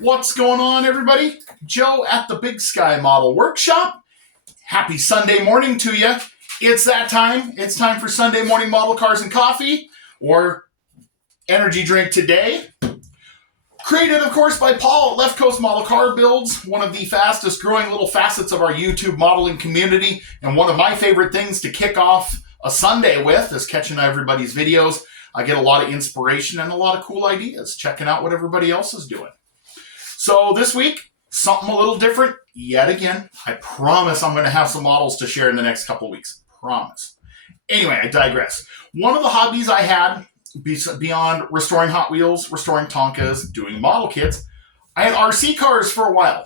What's going on, everybody? Joe at the Big Sky Model Workshop. Happy Sunday morning to you. It's that time. It's time for Sunday morning model cars and coffee, or energy drink today. Created, of course, by Paul at Left Coast Model Car Builds, one of the fastest growing little facets of our YouTube modeling community, and one of my favorite things to kick off a Sunday with is catching everybody's videos. I get a lot of inspiration and a lot of cool ideas, checking out what everybody else is doing. So this week, something a little different yet again. I promise I'm going to have some models to share in the next couple of weeks. Promise. Anyway, I digress. One of the hobbies I had, beyond restoring Hot Wheels, restoring Tonkas, doing model kits, I had RC cars for a while.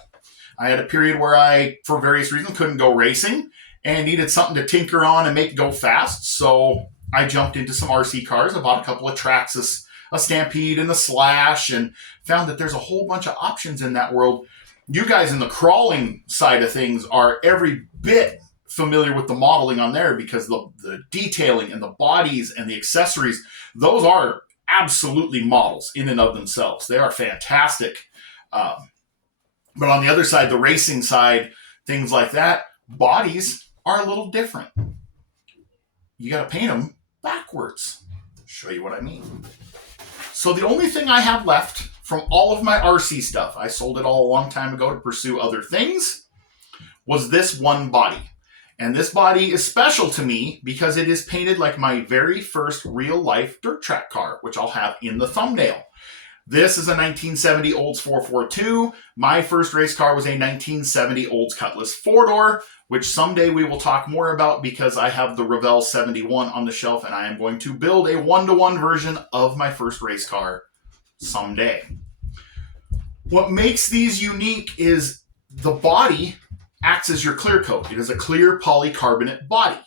I had a period where I, for various reasons, couldn't go racing and needed something to tinker on and make go fast. So I jumped into some RC cars. I bought a couple of Traxxas, a Stampede and a Slash, and found that there's a whole bunch of options in that world. You guys in the crawling side of things are every bit familiar with the modeling on there, because the detailing and the bodies and the accessories, those are absolutely models in and of themselves. They are fantastic. But on the other side, the racing side, things like that, bodies are a little different. You got to paint them backwards. I'll show you what I mean. So the only thing I have left from all of my RC stuff, I sold it all a long time ago to pursue other things, was this one body. And this body is special to me because it is painted like my very first real-life dirt track car, which I'll have in the thumbnail. This is a 1970 Olds 442. My first race car was a 1970 Olds Cutlass 4-door, which someday we will talk more about because I have the Revell 71 on the shelf and I am going to build a one-to-one version of my first race car someday. What makes these unique is the body acts as your clear coat. It is a clear polycarbonate body.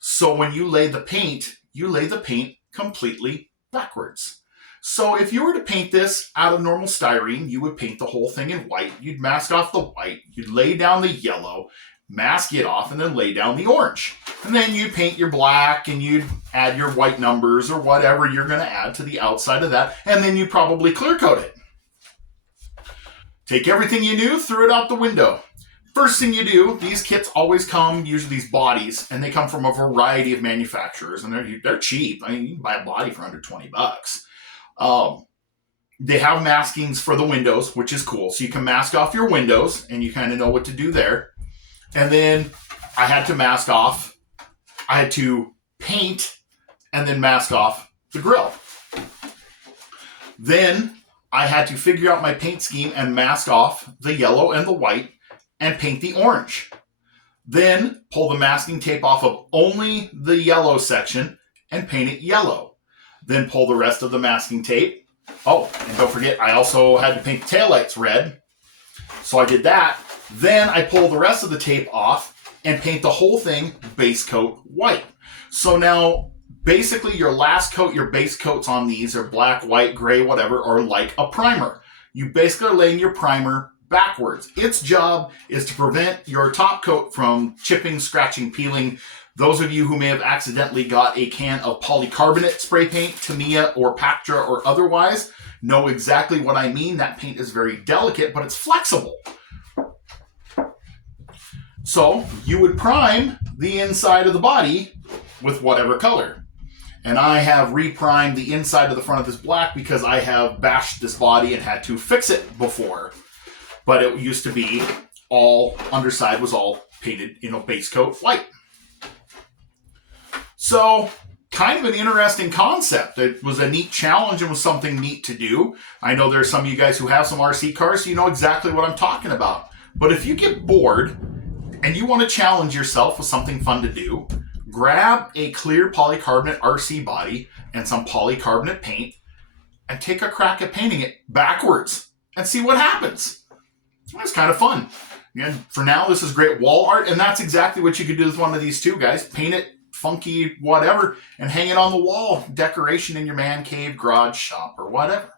So when you lay the paint completely backwards. So if you were to paint this out of normal styrene, you would paint the whole thing in white. You'd mask off the white. You'd lay down the yellow, mask it off, and then lay down the orange. And then you'd paint your black, and you'd add your white numbers or whatever you're going to add to the outside of that. And then you'd probably clear coat it. Take everything you knew, throw it out the window. First thing you do, these kits always come, usually these bodies, and they come from a variety of manufacturers, and they're cheap. I mean, you can buy a body for under $20. They have maskings for the windows, which is cool. So you can mask off your windows, and you kind of know what to do there. And then I had to paint and then mask off the grill. Then I had to figure out my paint scheme and mask off the yellow and the white and paint the orange. Then pull the masking tape off of only the yellow section and paint it yellow. Then pull the rest of the masking tape. Oh, and don't forget, I also had to paint the taillights red. So I did that. Then I pull the rest of the tape off and paint the whole thing base coat white. So now, basically your last coat, your base coats on these are black, white, gray, whatever, or like a primer. You basically are laying your primer backwards. Its job is to prevent your top coat from chipping, scratching, peeling. Those of you who may have accidentally got a can of polycarbonate spray paint, Tamiya or Pactra or otherwise, know exactly what I mean. That paint is very delicate, but it's flexible. So you would prime the inside of the body with whatever color. And I have re-primed the inside of the front of this black because I have bashed this body and had to fix it before. But it used to be all, underside was all painted in a base coat white. So, kind of an interesting concept. It was a neat challenge and was something neat to do. I know there's some of you guys who have some RC cars, so you know exactly what I'm talking about. But if you get bored and you want to challenge yourself with something fun to do, grab a clear polycarbonate RC body and some polycarbonate paint and take a crack at painting it backwards and see what happens. It's kind of fun. And for now, this is great wall art, and that's exactly what you could do with one of these too, guys. Paint it funky, whatever, and hang it on the wall. Decoration in your man cave, garage, shop, or whatever.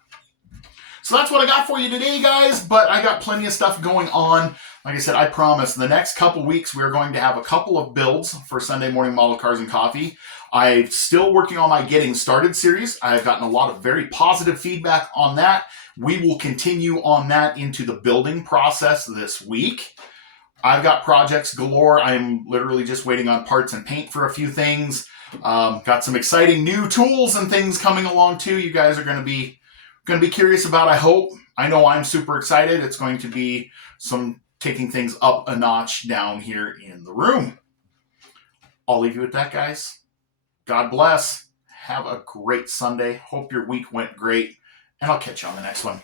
So that's what I got for you today, guys, but I got plenty of stuff going on like I said, I promise the next couple weeks we're going to have a couple of builds for Sunday Morning Model Cars and Coffee. I'm still working on my Getting Started series. I've gotten a lot of very positive feedback on that. We will continue on that into the building process this week. I've got projects galore. I'm literally just waiting on parts and paint for a few things. Got some exciting new tools and things coming along too. You guys are going to be curious about, I hope. I know I'm super excited. It's going to be some taking things up a notch down here in the room. I'll leave you with that, guys. God bless. Have a great Sunday. Hope your week went great. And I'll catch you on the next one.